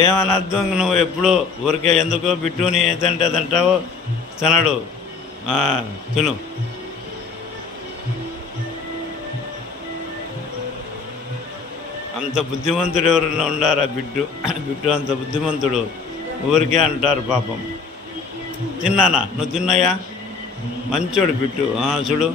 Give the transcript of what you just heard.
ఏమనద్దు నువ్వు ఎప్పుడు ఊరికే ఎందుకో బిట్టుని ఏదంటే అదంటావు తినడు తిను. అంత బుద్ధిమంతుడు ఎవరైనా ఉండారా? బిట్టు అంత బుద్ధిమంతుడు, ఊరికే అంటారు పాపం. తిన్నానా? నువ్వు తిన్నాయా? మంచోడు బిట్టు చూడు.